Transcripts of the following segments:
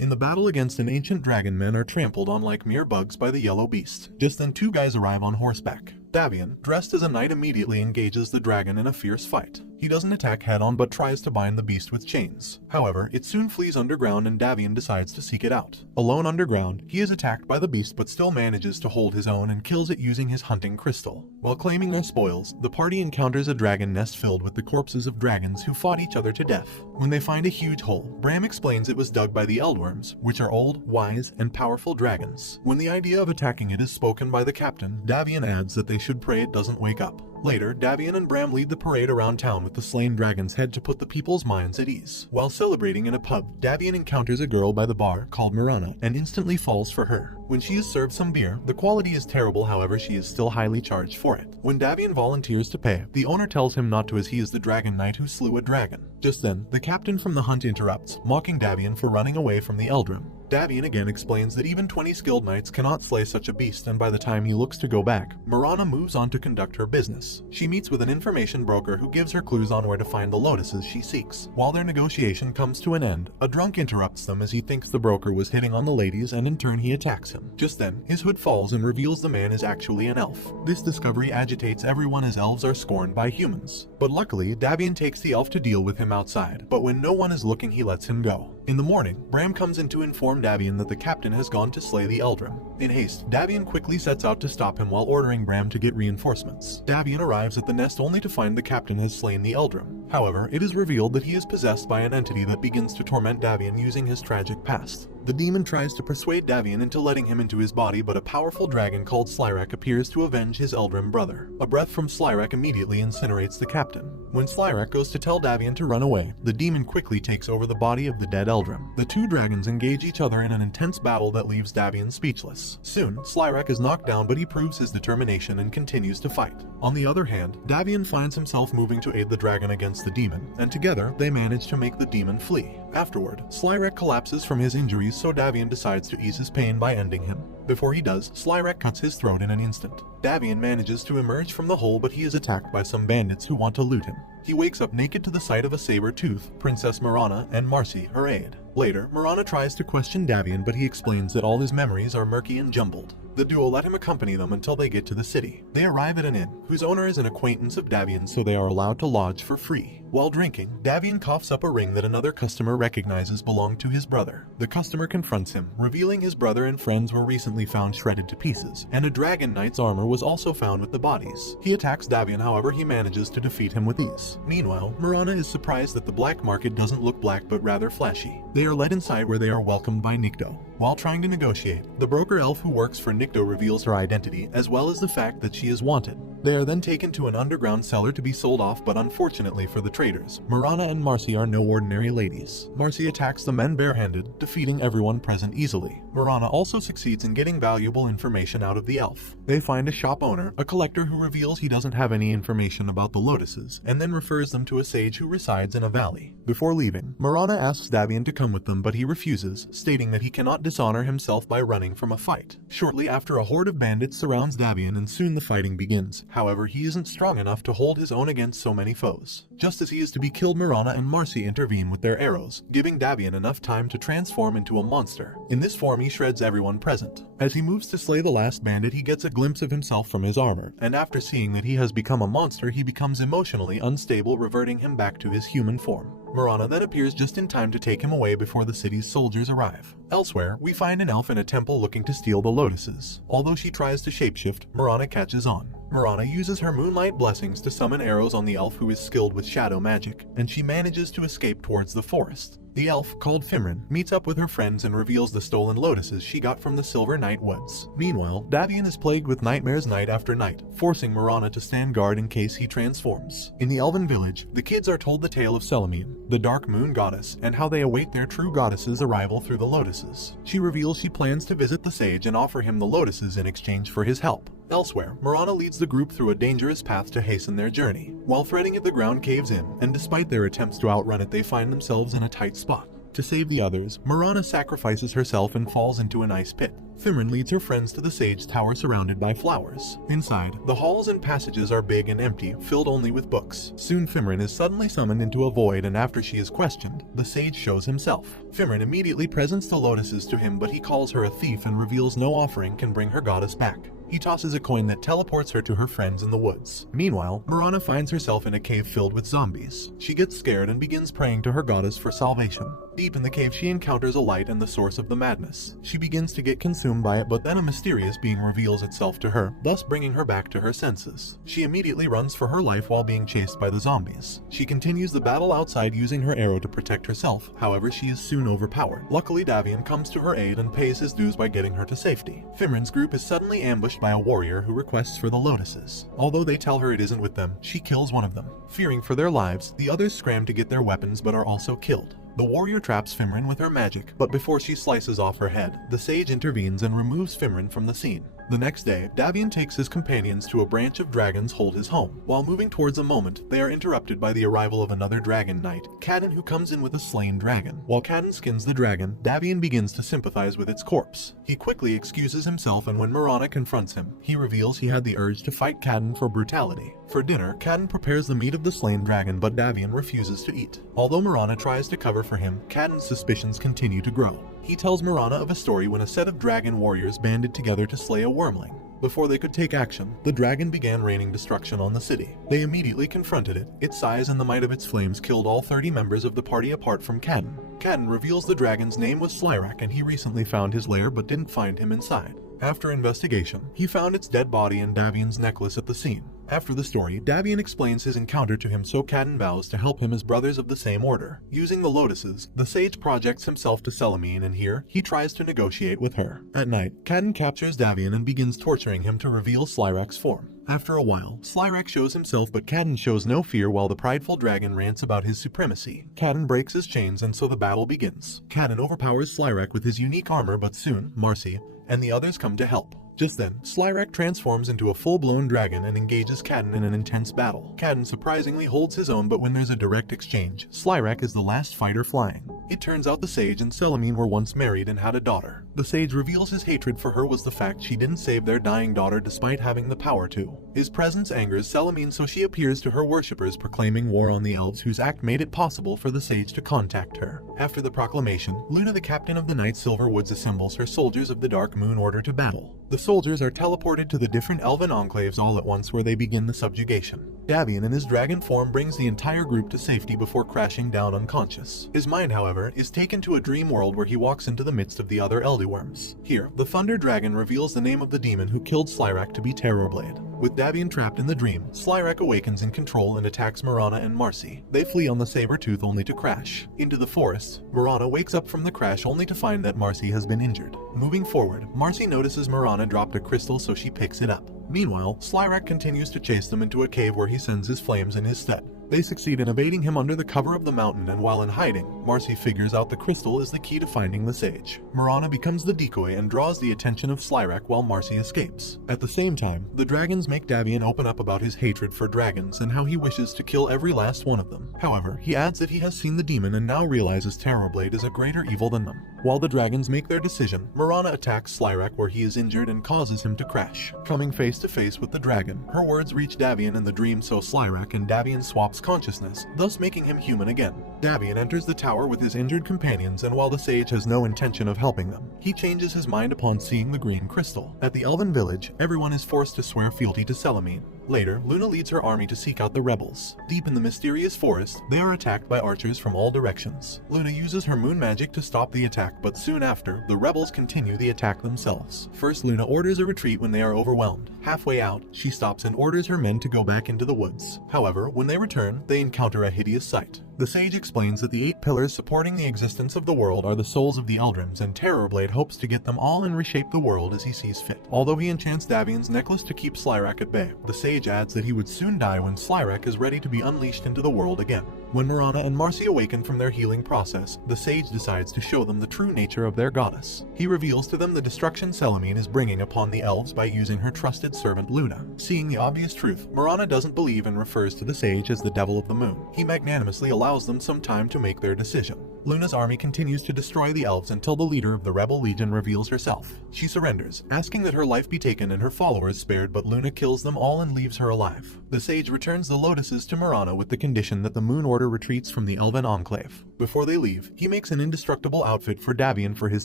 In the battle against an ancient dragon, men are trampled on like mere bugs by the yellow beast. Just then 2 guys arrive on horseback. Davian, dressed as a knight, immediately engages the dragon in a fierce fight. He doesn't attack head-on but tries to bind the beast with chains. However, it soon flees underground and Davian decides to seek it out. Alone underground, he is attacked by the beast but still manages to hold his own and kills it using his hunting crystal. While claiming their spoils, the party encounters a dragon nest filled with the corpses of dragons who fought each other to death. When they find a huge hole, Bram explains it was dug by the Eldworms, which are old, wise, and powerful dragons. When the idea of attacking it is spoken by the captain, Davian adds that they should pray it doesn't wake up. Later, Davian and Bram lead the parade around town with the slain dragon's head to put the people's minds at ease. While celebrating in a pub, Davian encounters a girl by the bar called Marana and instantly falls for her. When she is served some beer, the quality is terrible, however she is still highly charged for it. When Davian volunteers to pay, the owner tells him not to as he is the dragon knight who slew a dragon. Just then, the captain from the hunt interrupts, mocking Davian for running away from the Eldrim. Davian again explains that even 20 skilled knights cannot slay such a beast, and by the time he looks to go back, Marana moves on to conduct her business. She meets with an information broker who gives her clues on where to find the lotuses she seeks. While their negotiation comes to an end, a drunk interrupts them as he thinks the broker was hitting on the ladies and in turn he attacks him. Just then, his hood falls and reveals the man is actually an elf. This discovery agitates everyone as elves are scorned by humans. But luckily, Davian takes the elf to deal with him outside, but when no one is looking he lets him go. In the morning, Bram comes in to inform Davian that the captain has gone to slay the Eldrim. In haste, Davian quickly sets out to stop him while ordering Bram to get reinforcements. Davian arrives at the nest only to find the captain has slain the Eldrim. However, it is revealed that he is possessed by an entity that begins to torment Davian using his tragic past. The demon tries to persuade Davian into letting him into his body, but a powerful dragon called Slyrek appears to avenge his Eldrim brother. A breath from Slyrek immediately incinerates the captain. When Slyrek goes to tell Davian to run away, the demon quickly takes over the body of the dead Eldrim. The 2 dragons engage each other in an intense battle that leaves Davian speechless. Soon, Slyrek is knocked down, but he proves his determination and continues to fight. On the other hand, Davian finds himself moving to aid the dragon against the demon, and together they manage to make the demon flee. Afterward, Slyrek collapses from his injuries, so Davian decides to ease his pain by ending him. Before he does, Slyrek cuts his throat in an instant. Davian manages to emerge from the hole, but he is attacked by some bandits who want to loot him. He wakes up naked to the sight of a saber tooth, Princess Marana, and Marcy, her aide. Later, Marana tries to question Davian, but he explains that all his memories are murky and jumbled. The duo let him accompany them until they get to the city. They arrive at an inn, whose owner is an acquaintance of Davian's, so they are allowed to lodge for free. While drinking, Davian coughs up a ring that another customer recognizes belonged to his brother. The customer confronts him, revealing his brother and friends were recently found shredded to pieces, and a dragon knight's armor was also found with the bodies. He attacks Davian, however he manages to defeat him with ease. Meanwhile, Marana is surprised that the black market doesn't look black but rather flashy. They are led inside where they are welcomed by Nikto. While trying to negotiate, the broker elf who works for Nikto reveals her identity, as well as the fact that she is wanted. They are then taken to an underground cellar to be sold off, but unfortunately for the traders, Marana and Marcy are no ordinary ladies. Marcy attacks the men barehanded, defeating everyone present easily. Marana also succeeds in getting valuable information out of the elf. They find a shop owner, a collector who reveals he doesn't have any information about the lotuses, and then refers them to a sage who resides in a valley. Before leaving, Marana asks Davian to come with them, but he refuses, stating that he cannot dishonor himself by running from a fight. Shortly after, a horde of bandits surrounds Davian and soon the fighting begins. However, he isn't strong enough to hold his own against so many foes. Just as he is to be killed, Marana and Marcy intervene with their arrows, giving Davian enough time to transform into a monster. In this form, he shreds everyone present. As he moves to slay the last bandit, he gets a glimpse of himself from his armor, and after seeing that he has become a monster, he becomes emotionally unstable, reverting him back to his human form. Marana then appears just in time to take him away before the city's soldiers arrive. Elsewhere, we find an elf in a temple looking to steal the lotuses. Although she tries to shapeshift, Marana catches on. Marana uses her moonlight blessings to summon arrows on the elf who is skilled with shadow magic, and she manages to escape towards the forest. The elf, called Fimrin, meets up with her friends and reveals the stolen lotuses she got from the Silver Night Woods. Meanwhile, Davian is plagued with nightmares night after night, forcing Marana to stand guard in case he transforms. In the elven village, the kids are told the tale of Selamine, the dark moon goddess, and how they await their true goddess's arrival through the lotuses. She reveals she plans to visit the sage and offer him the lotuses in exchange for his help. Elsewhere, Marana leads the group through a dangerous path to hasten their journey. While threading it, the ground caves in, and despite their attempts to outrun it, they find themselves in a tight spot. To save the others, Mirana sacrifices herself and falls into an ice pit. Fimrin leads her friends to the sage tower surrounded by flowers. Inside, the halls and passages are big and empty, filled only with books. Soon Fimrin is suddenly summoned into a void, and after she is questioned, the sage shows himself. Fimrin immediately presents the lotuses to him, but he calls her a thief and reveals no offering can bring her goddess back. He tosses a coin that teleports her to her friends in the woods. Meanwhile, Mirana finds herself in a cave filled with zombies. She gets scared and begins praying to her goddess for salvation. Deep in the cave, she encounters a light and the source of the madness. She begins to get consumed by it, but then a mysterious being reveals itself to her, thus bringing her back to her senses. She immediately runs for her life while being chased by the zombies. She continues the battle outside using her arrow to protect herself, however she is soon overpowered. Luckily, Davian comes to her aid and pays his dues by getting her to safety. Fimrin's group is suddenly ambushed by a warrior who requests for the lotuses. Although they tell her it isn't with them, she kills one of them. Fearing for their lives, the others scram to get their weapons but are also killed. The warrior traps Fimrin with her magic, but before she slices off her head, the sage intervenes and removes Fimrin from the scene. The next day, Davian takes his companions to a branch of dragons hold his home. While moving towards a moment, they are interrupted by the arrival of another dragon knight, Cadden, who comes in with a slain dragon. While Cadden skins the dragon, Davian begins to sympathize with its corpse. He quickly excuses himself, and when Mirana confronts him, he reveals he had the urge to fight Cadden for brutality. For dinner, Cadden prepares the meat of the slain dragon, but Davian refuses to eat. Although Mirana tries to cover for him, Cadden's suspicions continue to grow. He tells Mirana of a story when a set of dragon warriors banded together to slay a wormling. Before they could take action, the dragon began raining destruction on the city. They immediately confronted it. Its size and the might of its flames killed all 30 members of the party apart from Cadden. Cadden reveals the dragon's name was Slyrak, and he recently found his lair but didn't find him inside. After investigation, he found its dead body and Davian's necklace at the scene. After the story, Davian explains his encounter to him, so Cadden vows to help him as brothers of the same order. Using the lotuses, the sage projects himself to Selimine, and here, he tries to negotiate with her. At night, Cadden captures Davian and begins torturing him to reveal Slyrak's form. After a while, Slyrak shows himself, but Cadden shows no fear while the prideful dragon rants about his supremacy. Cadden breaks his chains, and so the battle begins. Cadden overpowers Slyrak with his unique armor, but soon, Marcy and the others come to help. Just then, Slyrak transforms into a full-blown dragon and engages Cadden in an intense battle. Cadden surprisingly holds his own, but when there's a direct exchange, Slyrak is the last fighter flying. It turns out the sage and Selimine were once married and had a daughter. The sage reveals his hatred for her was the fact she didn't save their dying daughter despite having the power to. His presence angers Selimine, so she appears to her worshippers proclaiming war on the elves, whose act made it possible for the sage to contact her. After the proclamation, Luna, the captain of the Night Silver Woods, assembles her soldiers of the Dark Moon Order to battle. The soldiers are teleported to the different elven enclaves all at once, where they begin the subjugation. Davian in his dragon form brings the entire group to safety before crashing down unconscious. His mind, however, is taken to a dream world where he walks into the midst of the other Eldyworms. Here, the Thunder Dragon reveals the name of the demon who killed Slyrak to be Terrorblade. With Davian trapped in the dream, Slyrak awakens in control and attacks Mirana and Marcy. They flee on the Saber-Tooth only to crash into the forest. Mirana wakes up from the crash only to find that Marcy has been injured. Moving forward, Marcy notices Mirana dropped a crystal, so she picks it up. Meanwhile, Slyrak continues to chase them into a cave where he sends his flames in his stead. They succeed in evading him under the cover of the mountain, and while in hiding, Marcy figures out the crystal is the key to finding the sage. Mirana becomes the decoy and draws the attention of Slyrak while Marcy escapes. At the same time, the dragons make Davian open up about his hatred for dragons and how he wishes to kill every last one of them. However, he adds that he has seen the demon and now realizes Terrorblade is a greater evil than them. While the dragons make their decision, Mirana attacks Slyrak where he is injured and causes him to crash. Coming face to face with the dragon, her words reach Davian in the dream, so Slyrak and Davian swaps consciousness, thus making him human again. Davian enters the tower with his injured companions, and while the sage has no intention of helping them, he changes his mind upon seeing the green crystal. At the elven village, everyone is forced to swear fealty to Selimine. Later, Luna leads her army to seek out the rebels. Deep in the mysterious forest, they are attacked by archers from all directions. Luna uses her moon magic to stop the attack, but soon after, the rebels continue the attack themselves. First, Luna orders a retreat when they are overwhelmed. Halfway out, she stops and orders her men to go back into the woods. However, when they return, they encounter a hideous sight. The sage explains that the 8 pillars supporting the existence of the world are the souls of the Eldrins, and Terrorblade hopes to get them all and reshape the world as he sees fit. Although he enchants Davian's necklace to keep Slyrak at bay, the sage adds that he would soon die when Slyrak is ready to be unleashed into the world again. When Mirana and Marcy awaken from their healing process, the sage decides to show them the true nature of their goddess. He reveals to them the destruction Selimine is bringing upon the elves by using her trusted servant Luna. Seeing the obvious truth, Mirana doesn't believe and refers to the sage as the devil of the moon. He magnanimously allows them some time to make their decision. Luna's army continues to destroy the elves until the leader of the rebel legion reveals herself. She surrenders, asking that her life be taken and her followers spared, but Luna kills them all and leaves her alive. The sage returns the lotuses to Marana with the condition that the Moon Order retreats from the Elven Enclave. Before they leave, he makes an indestructible outfit for Davian for his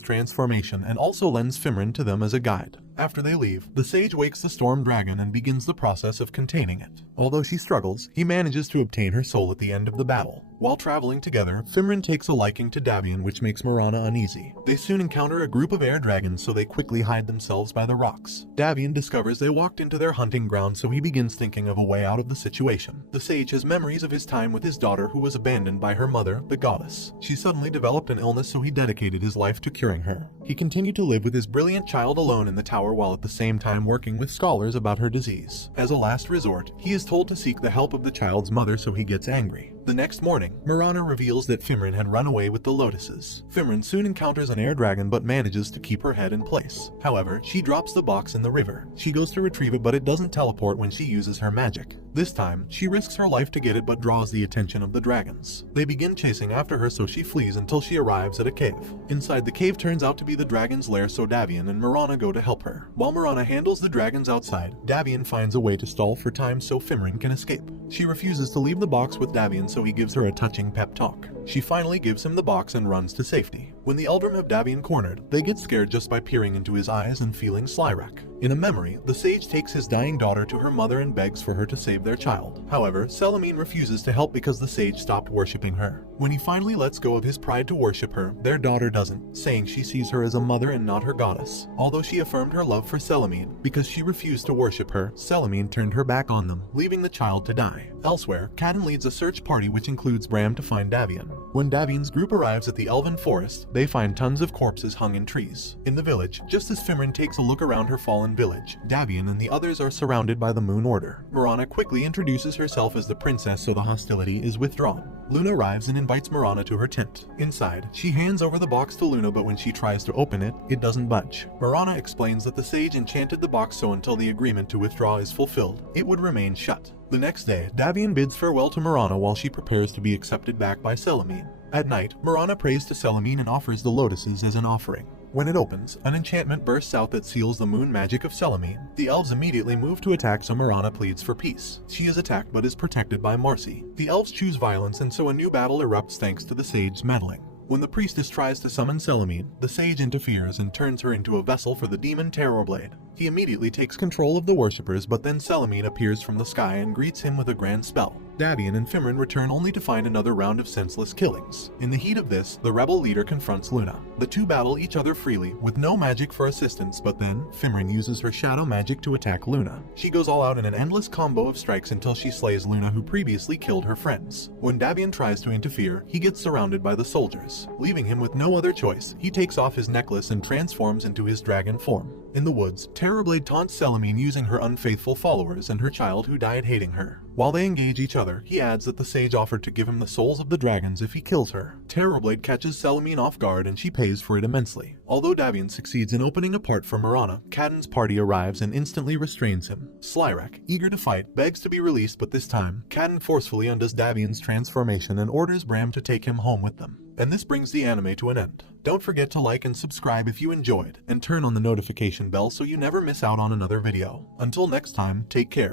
transformation and also lends Fimrin to them as a guide. After they leave, the sage wakes the storm dragon and begins the process of containing it. Although she struggles, he manages to obtain her soul at the end of the battle. While traveling together, Fimrin takes a liking to Davian, which makes Marana uneasy. They soon encounter a group of air dragons, so they quickly hide themselves by the rocks. Davian discovers they walked into their hunting ground, so he begins thinking of a way out of the situation. The sage has memories of his time with his daughter, who was abandoned by her mother, the goddess. She suddenly developed an illness, so he dedicated his life to curing her. He continued to live with his brilliant child alone in the tower, while at the same time working with scholars about her disease. As a last resort, he is told to seek the help of the child's mother, so he gets angry. The next morning, Marana reveals that Fimrin had run away with the lotuses. Fimrin soon encounters an air dragon but manages to keep her head in place. However, she drops the box in the river. She goes to retrieve it, but it doesn't teleport when she uses her magic. This time, she risks her life to get it but draws the attention of the dragons. They begin chasing after her, so she flees until she arrives at a cave. Inside the cave turns out to be the dragon's lair, so Davian and Marana go to help her. While Marana handles the dragons outside, Davian finds a way to stall for time so Fimrin can escape. She refuses to leave the box with Davian, so he gives her a touching pep talk. She finally gives him the box and runs to safety. When the Eldrim have Davian cornered, they get scared just by peering into his eyes and feeling Slyrak. In a memory, the sage takes his dying daughter to her mother and begs for her to save their child. However, Selamine refuses to help because the sage stopped worshipping her. When he finally lets go of his pride to worship her, their daughter doesn't, saying she sees her as a mother and not her goddess. Although she affirmed her love for Selamine, because she refused to worship her, Selamine turned her back on them, leaving the child to die. Elsewhere, Cadden leads a search party which includes Bram to find Davian. When Davian's group arrives at the Elven Forest, they find tons of corpses hung in trees. In the village, just as Fimrin takes a look around her fallen village, Davian and the others are surrounded by the Moon Order. Marana quickly introduces herself as the princess, so the hostility is withdrawn. Luna arrives and invites Marana to her tent. Inside, she hands over the box to Luna, but when she tries to open it, it doesn't budge. Marana explains that the sage enchanted the box, so until the agreement to withdraw is fulfilled, it would remain shut. The next day, Davian bids farewell to Marana while she prepares to be accepted back by Selamine. At night, Marana prays to Selamine and offers the lotuses as an offering. When it opens, an enchantment bursts out that seals the moon magic of Selamine. The elves immediately move to attack, so Marana pleads for peace. She is attacked but is protected by Marcy. The elves choose violence, and so a new battle erupts thanks to the sage's meddling. When the priestess tries to summon Selamine, the sage interferes and turns her into a vessel for the demon Terrorblade. He immediately takes control of the worshippers, but then Selamine appears from the sky and greets him with a grand spell. Davian and Fimrin return only to find another round of senseless killings. In the heat of this, the rebel leader confronts Luna. The two battle each other freely, with no magic for assistance, but then Fimrin uses her shadow magic to attack Luna. She goes all out in an endless combo of strikes until she slays Luna, who previously killed her friends. When Davian tries to interfere, he gets surrounded by the soldiers. Leaving him with no other choice, he takes off his necklace and transforms into his dragon form. In the woods, Terrorblade taunts Selamine using her unfaithful followers and her child, who died hating her. While they engage each other, he adds that the sage offered to give him the souls of the dragons if he kills her. Terrorblade catches Selamine off guard and she pays for it immensely. Although Davian succeeds in opening a part for Marana, Cadden's party arrives and instantly restrains him. Slyrak, eager to fight, begs to be released, but this time, Cadden forcefully undoes Davian's transformation and orders Bram to take him home with them. And this brings the anime to an end. Don't forget to like and subscribe if you enjoyed, and turn on the notification bell so you never miss out on another video. Until next time, take care.